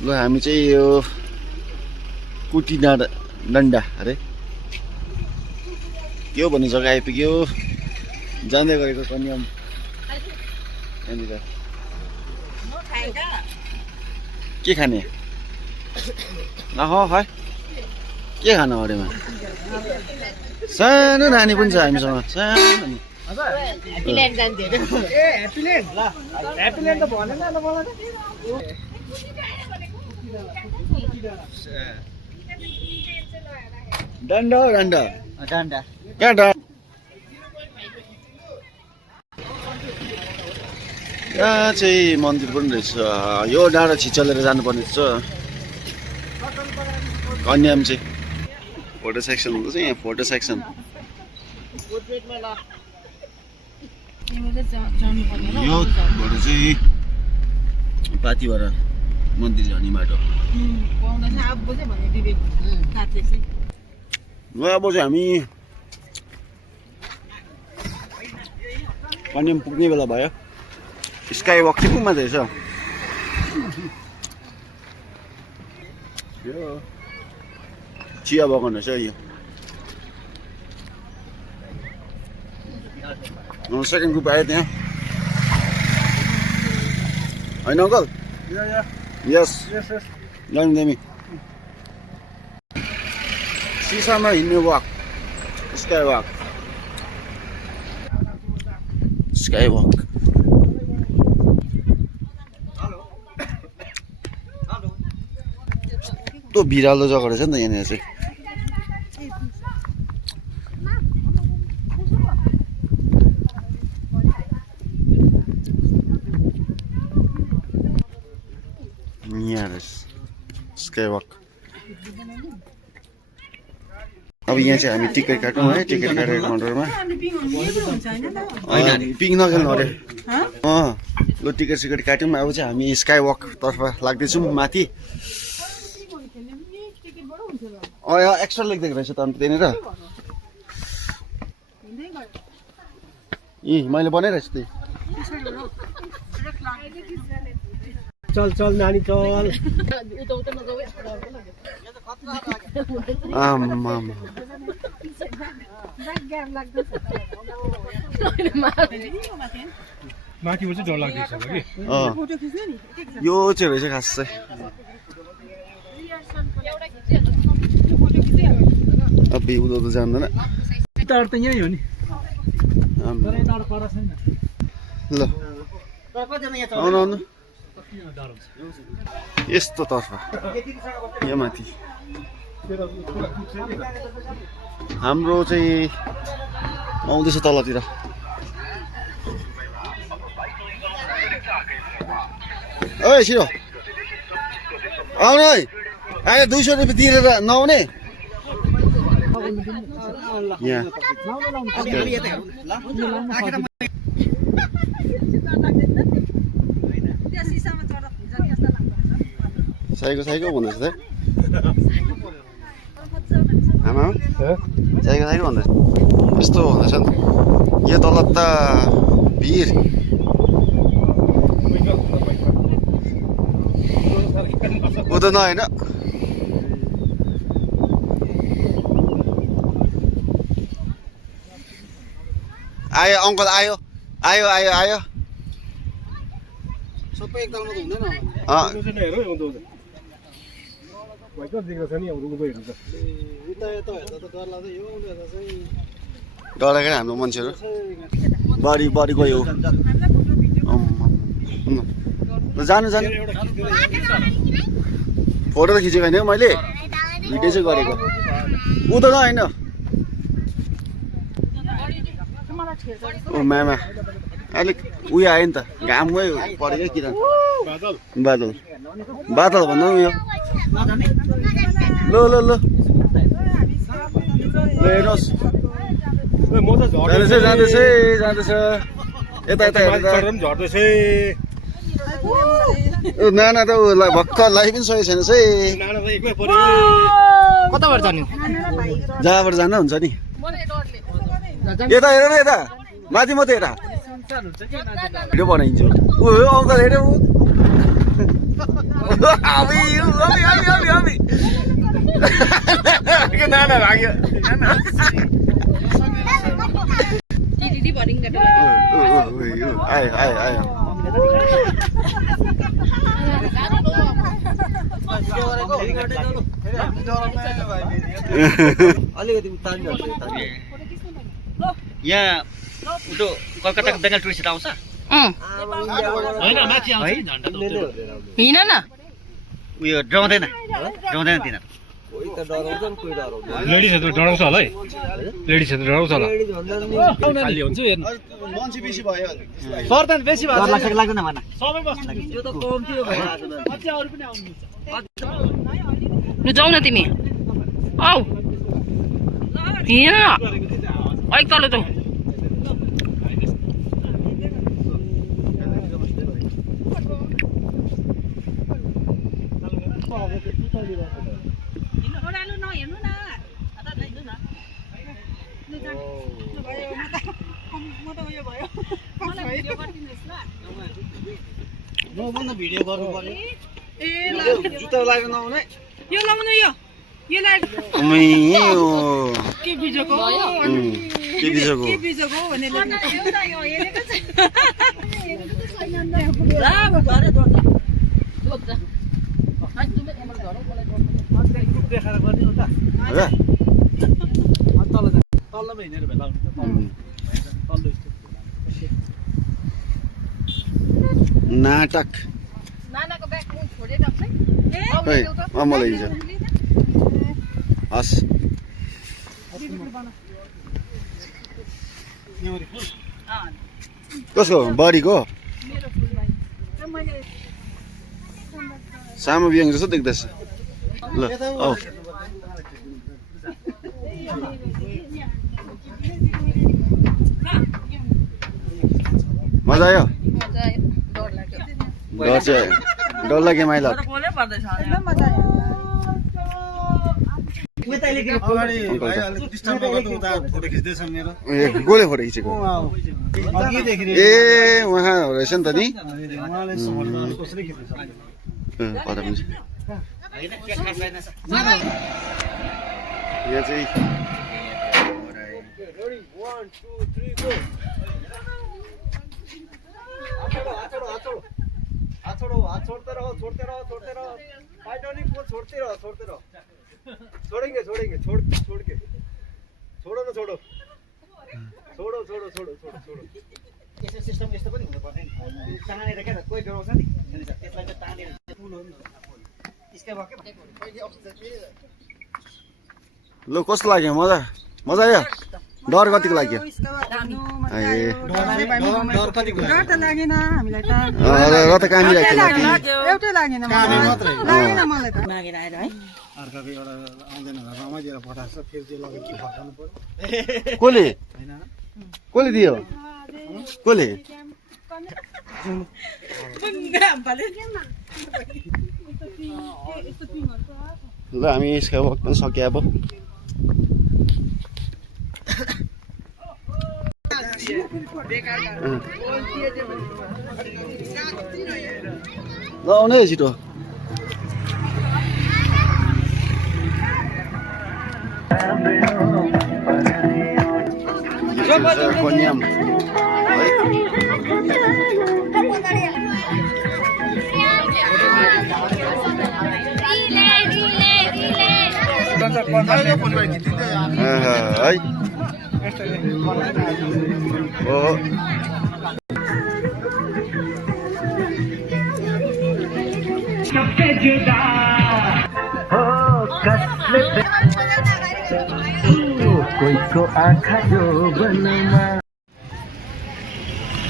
ल हामी चाहिँ यो कुटी डन्डा अरे के हो भन्ने जग्गा आइपुग्यो जाँदै गरेको कन्याम यहाँनिर के खाने है के खानु अरेमा सानो नानी पनि छ हामीसँग सानो डन्डा डन्डा डन्डा कहाँ डन्डा यहाँ चाहिँ मन्दिर पनि रहेछ यो डाँडा छिचलेर जानुपर्ने छ कन्याम चाहिँ फोटो सेक्सन हुँदैछ यहाँ फोटो सेक्सन यो फोटो चाहिँ पाथिभरा मन्दिर जाने बाटो ल अब चाहिँ हामी कन्याम पुग्ने बेला भयो स्काई वक चाहिँ पुग्मा रहेछ यो चिया बगान रहेछ यो सेकेन्ड ग्रुप आयो त्यहाँ होइन अङ्कल यस दामी दामी सिसामा हिँड्ने वक स्काई वक कस्तो भिरालो जग्गा रहेछ नि त यहाँनिर चाहिँ यहाँ रहेछ स्काई वक अब यहाँ चाहिँ हामी टिकट काटौँ है टिकट काटेको काउन्टरमा पिङ नखेल्नु अरे ल टिकट सिकट काट्यौँ अब चाहिँ हामी स्काई वक तर्फ लाग्दैछौँ माथि एक्स्ट्रा लेखिदिएको रहेछ त अन्त त्यहाँनिर मैले बनाइरहेछु त्यही चल चल नानी चल माथिबाट चाहिँ डर लाग्दैछ कि यो चाहिँ रहेछ खास चाहिँ अब उँधो जान्दैन टाढो त यहीँ हो नि ल आउनु आउनु यस्तो तर्फ यहाँ माथि हाम्रो चाहिँ आउँदैछ तलतिर ओ छिरो आउनु है आयो 200 रुपियाँ तिरेर नआउने यहाँ साइको भन्दैछ त आमा साइको भन्दैछ यस्तो हुँदैछ नि यो तल त भिर उता नहेर्न आयो अङ्कल आयो आयो आयो आयो सबै एकतालमा त हुँदैन डराएकै हाम्रो मान्छेहरू बढी गयो जानु फोटो त खिचेको होइन मैले भिडियो चाहिँ गरेको उता त होइन ओ मामा अलिक उयो आयो नि त घाममै परेको किन बादल भन्दा पनि उयो ल हेर्नुहोस् जाँदैछ यता नाना त भर्खर लाइ पनि सकेको छैन है कताबाट जाने जहाँबाट जाँदा हुन्छ नि यता हेर न यता माथि मात्रै हेर भिडियो बनाइन्छ अङ्कल हेऱ्यो नाना भाग्यो दिदी भनिङ आयो आयो आयो अलिकति तान्नु यहाँ उतो कलकत्ताको बेङ्गल टुरिस्ट आउँछ होइन माथि आउँछ नि झन्डा हिँड न उयो डराउँदैन तिनीहरू लेडिजहरू डराउँछ होला है लेडिजहरू डराउँछ होला खाली हुन्छ मान्छे बेसी भयो पर्दैन बेसी भयो लाग्दैन भन सबै बस्नु त्यो त कम थियो अझै अरू पनि आउनुहुन्छ लु जाऊ न तिमी आऊ हिँड न अलिक तल जाऊ भिडियो गर्नु पर्यो जुत्ता लगाएर नआउने यो लाउनु यो के बिजोको के बिजोको देखाएर गर्ने हो त तल्लोमा हिँडेर भेला नाटक नानाको ब्याग छोडेर राख्छ मलाई हिजो हस् कसको बडीको सानो बिहान जस्तो देख्दैछ ल औ मजा आयो डर लाग्यो माइला गोले फोटो खिचेको ए उहाँ रहेछ नि त नि पता पनि यहाँ चाहिँ छोड़ते रहो टाइटैनिक को छोड़ते रहो छोड़ेंगे छोड़ के छोड़ो न छोड़ो यसो सिस्टम यस्तो पनि हुनु पर्दैन तानेर के कोही डराउँछ नि त्यसलाई चाहिँ तानेर पुल हो नि इसका भके ल कस्तो लाग्यो मजा आयो डर कतिको लाग्यो डर त लागेन हामीलाई त र त कामी राख्यो एउटै लागेन लागेन मलाई त मागेर आएर है अर्काको एउटा आउँदैन घरमा दिएर पठाएको छ फेरि त्यो लगेर के फर्काउनु पर्यो कसले दियो कसले ल हामी यसको वक्त पनि सक्यो अब ल आउने छिटो कन्याम है कोहीको आँखा जो बनमा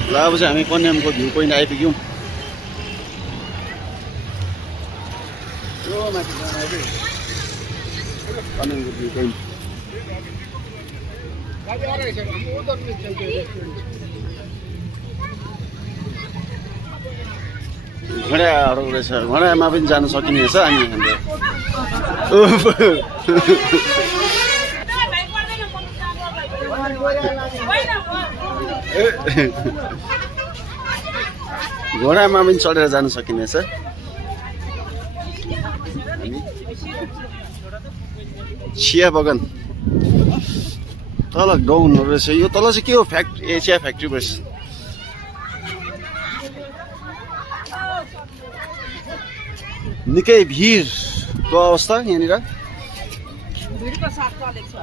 ल अब चाहिँ हामी कन्यामको भ्यू पोइन्ट आइपुग्यौँ कन्यामको भ्यू पोइन्ट घोडाहरू रहेछ घोडामा पनि जान सकिने रहेछ अनि घोडामा पनि चढेर जान सकिने रहेछ चिया बगान तल गाउनहरू रहेछ यो तल चाहिँ के हो चिया फ्याक्ट्री रहेछ निकै भिडको अवस्था यहाँनिर भिडको साथ चलेको छ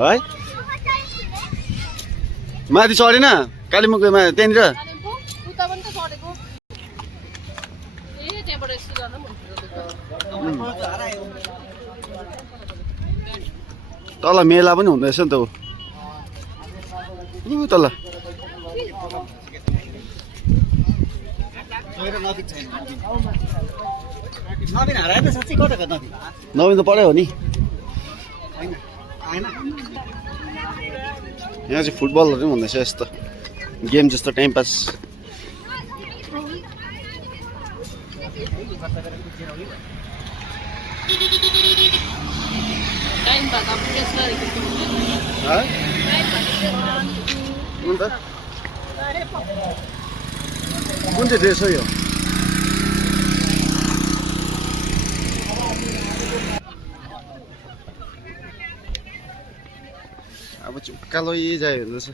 है माथि चढेन कालिम्पोङमा त्यहाँनिर उता पनि त चढेको ए त्यहाँबाट यस्तो जान मन तल मेला पनि हुँदैछ नि त ऊ तल नवीन हरायो त साँच्चै कता गयो नवीन नवीन त पढायो हो नि होइन आएन यहाँ चाहिँ फुटबलहरू पनि हुँदैछ यस्तो गेम जस्तो टाइम पास टाइम भएको प्रेस गरेको कुन चाहिँ ड्रेस हो यो अब उकालो जायो हुँदैछ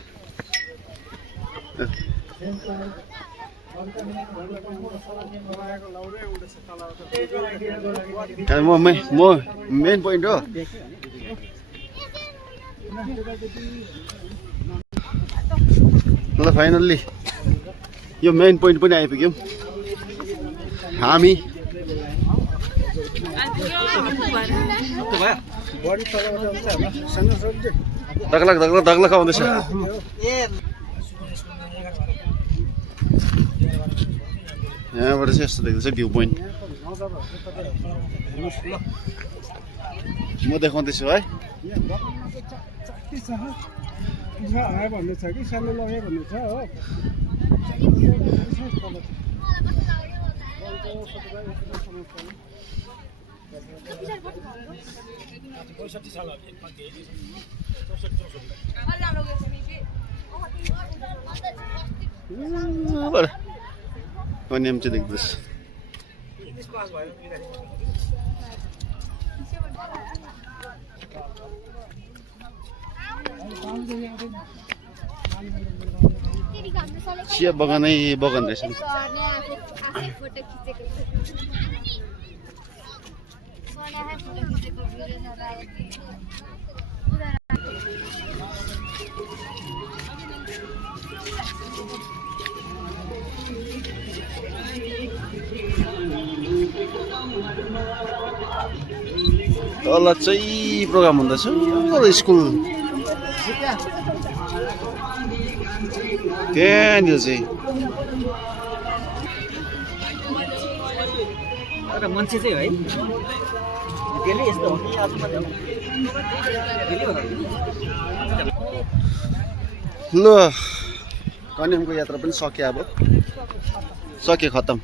म मेन पोइन्ट हो ल फाइनल्ली यो मेन पोइन्ट पनि आइपुग्यौँ हामी दगलक दगलक दगलक आउँदैछ यहाँबाट चाहिँ यस्तो देख्दैछ भ्यू पोइन्ट म देखाउँदैछु है भन्ने छ कि सानो लगे भन्ने छ हो अनि चाहिँ देख्दैछ चिया बगानै बगान रहेछ नि तल चाहिँ प्रोग्राम हुँदैछ स्कुल त्यहाँनिर चाहिँ एउटा मान्छे चाहिँ है त्यसले यस्तो हो कि आज मात्रै ल कन्यामको यात्रा पनि सक्यो अब सक्यो खत्तम